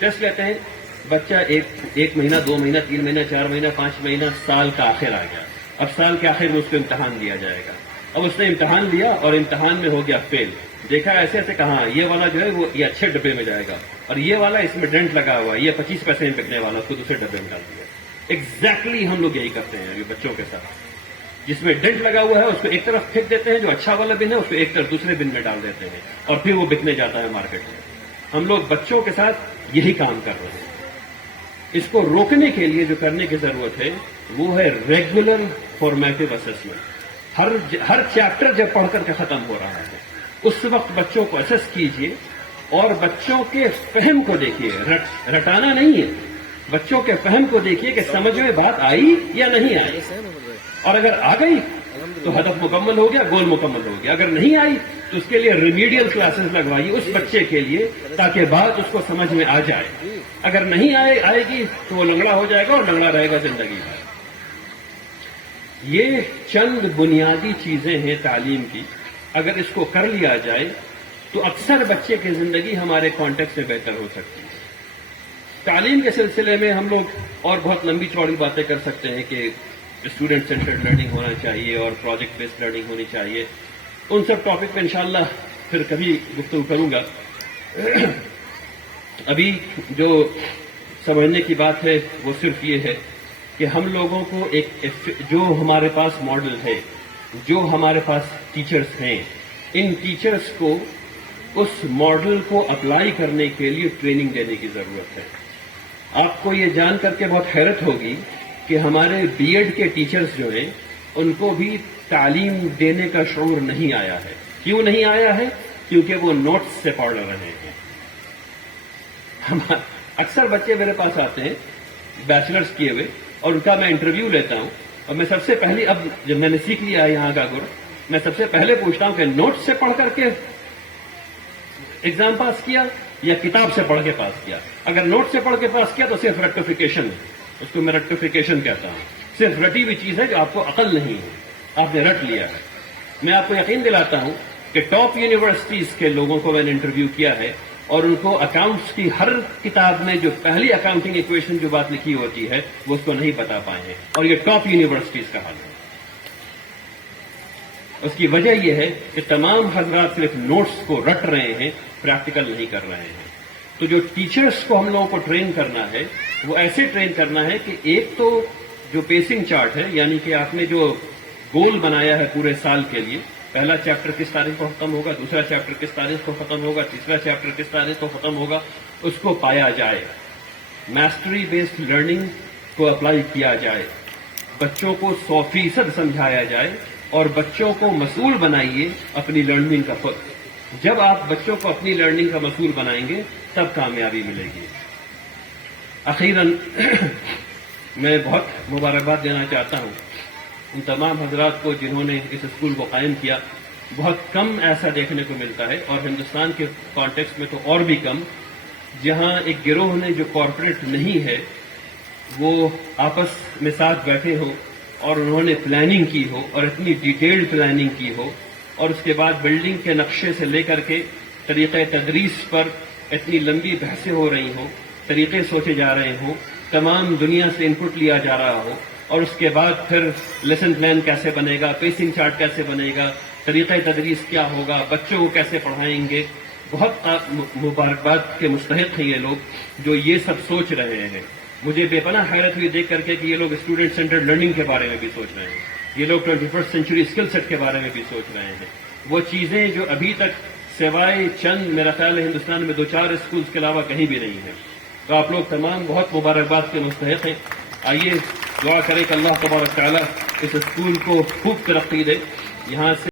Test لیتے ہیں، بچہ ایک مہینہ، 2 مہینہ، 3 مہینہ، 4 مہینہ، 5 مہینہ، سال کا آخر آ گیا. اب سال کے آخر میں اس کو امتحان دیا جائے گا. اب اس نے امتحان دیا اور امتحان میں ہو گیا فیل. دیکھا ایسے ایسے کہاں یہ والا جو ہے وہ یہ اچھے ڈبے میں جائے گا، اور یہ والا اس میں ڈنٹ لگا ہوا ہے، یہ 25 پیسے میں بکنے والا، اس کو دوسرے ڈبے میں ڈال دیا. ایگزیکٹلی ہم لوگ یہی کرتے ہیں ابھی بچوں کے ساتھ. جس میں ڈنٹ لگا ہوا ہے اس کو ایک طرف پھینک دیتے ہیں، جو اچھا والا بن ہے اس کو ایک طرف دوسرے بن میں ڈال دیتے ہیں، اور پھر وہ بکنے جاتا ہے مارکیٹ میں. ہم لوگ بچوں کے ساتھ یہی کام کر رہے ہیں. اس کو روکنے کے لیے جو کرنے کی ضرورت ہے وہ ہے ریگولر فارمیٹو اسسمنٹ. ہر چیپٹر جب پڑھ کر کے ختم ہو رہا ہے اس وقت بچوں کو اسس کیجئے اور بچوں کے فہم کو دیکھیے. رٹانا نہیں ہے، بچوں کے فہم کو دیکھیے کہ سمجھ میں بات آئی یا نہیں آئی، اور اگر آ گئی تو ہدف مکمل ہو گیا، گول مکمل ہو گیا. اگر نہیں آئی تو اس کے لیے ریمیڈیل کلاسز لگوائیے اس بچے کے لیے تاکہ بات اس کو سمجھ میں آ جائے. اگر نہیں آئے گی تو وہ لنگڑا ہو جائے گا اور لنگڑا رہے گا زندگی بھر. یہ چند بنیادی چیزیں ہیں تعلیم کی. اگر اس کو کر لیا جائے تو اکثر بچے کی زندگی ہمارے کانٹیکٹ سے بہتر ہو سکتی ہے. تعلیم کے سلسلے میں ہم لوگ اور بہت لمبی چوڑی باتیں کر سکتے ہیں کہ اسٹوڈنٹ سینٹرڈ لرننگ ہونا چاہیے اور پروجیکٹ بیسڈ لرننگ ہونی چاہیے. ان سب ٹاپک پہ انشاءاللہ پھر کبھی گفتگو کروں گا. ابھی جو سمجھنے کی بات ہے وہ صرف یہ ہے کہ ہم لوگوں کو جو ہمارے پاس ماڈل ہے، جو ہمارے پاس ٹیچرز ہیں، ان ٹیچرز کو اس ماڈل کو اپلائی کرنے کے لیے ٹریننگ دینے کی ضرورت ہے. آپ کو یہ جان کر کے بہت حیرت ہوگی کہ ہمارے بی ایڈ کے ٹیچرز جو ہیں ان کو بھی تعلیم دینے کا شعور نہیں آیا ہے. کیوں نہیں آیا ہے؟ کیونکہ وہ نوٹس سے پڑھ رہے ہیں. اکثر بچے میرے پاس آتے ہیں بیچلرز کیے ہوئے اور ان کا میں انٹرویو لیتا ہوں، اور میں سب سے پہلے، اب جب میں نے سیکھ لیا ہے یہاں کا گر، میں سب سے پہلے پوچھتا ہوں کہ نوٹس سے پڑھ کر کے ایگزام پاس کیا یا کتاب سے پڑھ کے پاس کیا؟ اگر نوٹ سے پڑھ کے پاس کیا تو صرف ریکٹیفیکیشن ہے، اس کو میں ریکٹیفیکیشن کہتا ہوں. صرف رٹی ہوئی چیز ہے جو آپ کو عقل نہیں ہے، آپ نے رٹ لیا ہے. میں آپ کو یقین دلاتا ہوں کہ ٹاپ یونیورسٹیز کے لوگوں کو میں نے انٹرویو کیا ہے اور ان کو اکاؤنٹس کی ہر کتاب میں جو پہلی اکاؤنٹنگ ایکویشن جو بات لکھی ہوتی ہے وہ اس کو نہیں بتا پائے ہیں، اور یہ ٹاپ یونیورسٹیز کا حال ہے. اس کی وجہ یہ ہے کہ تمام حضرات صرف نوٹس کو رٹ رہے ہیں، پریکٹیکل نہیں کر رہے ہیں. تو جو ٹیچرز کو ہم لوگوں کو ٹرین کرنا ہے وہ ایسے ٹرین کرنا ہے کہ ایک تو جو پیسنگ چارٹ ہے، یعنی کہ آپ نے جو گول بنایا ہے پورے سال کے لیے، پہلا چیپٹر کس تاریخ کو ختم ہوگا، دوسرا چیپٹر کس تاریخ کو ختم ہوگا، تیسرا چیپٹر کس تاریخ کو ختم ہوگا، اس کو پایا جائے. میسٹری بیسڈ لرننگ کو اپلائی کیا جائے، بچوں کو 100% سمجھایا جائے اور بچوں کو مسئول بنائیے اپنی لرننگ کا خود. جب آپ بچوں کو اپنی لرننگ کا مسئول بنائیں گے تب کامیابی ملے گی. اخیراً میں بہت مبارکباد دینا چاہتا ہوں ان تمام حضرات کو جنہوں نے اس اسکول کو قائم کیا. بہت کم ایسا دیکھنے کو ملتا ہے، اور ہندوستان کے کانٹیکسٹ میں تو اور بھی کم، جہاں ایک گروہ نے جو کارپوریٹ نہیں ہے وہ آپس میں ساتھ بیٹھے ہو اور انہوں نے پلاننگ کی ہو، اور اتنی ڈیٹیلڈ پلاننگ کی ہو، اور اس کے بعد بلڈنگ کے نقشے سے لے کر کے طریقہ تدریس پر اتنی لمبی بحثیں ہو رہی ہوں، طریقے سوچے جا رہے ہوں، تمام دنیا سے انپٹ لیا جا رہا ہو، اور اس کے بعد پھر لیسن پلان کیسے بنے گا، پیسنگ چارٹ کیسے بنے گا، طریقہ تدریس کیا ہوگا، بچوں کو کیسے پڑھائیں گے. بہت مبارکباد کے مستحق ہیں یہ لوگ جو یہ سب سوچ رہے ہیں. مجھے بے پناہ حیرت ہوئی دیکھ کر کے کہ یہ لوگ اسٹوڈنٹ سینٹرڈ لرننگ کے بارے میں بھی سوچ رہے ہیں، یہ لوگ 21st سینچری اسکل سیٹ کے بارے میں بھی سوچ رہے ہیں. وہ چیزیں جو ابھی تک سوائے چند میرا خیال ہے ہندوستان میں 2-4 اسکولس کے علاوہ کہیں بھی نہیں ہے. تو آپ لوگ تمام بہت مبارکباد کے مستحق ہیں. آئیے دعا کریں کہ اللہ تبارک تعالیٰ اس اسکول کو خوب ترقی دے. یہاں سے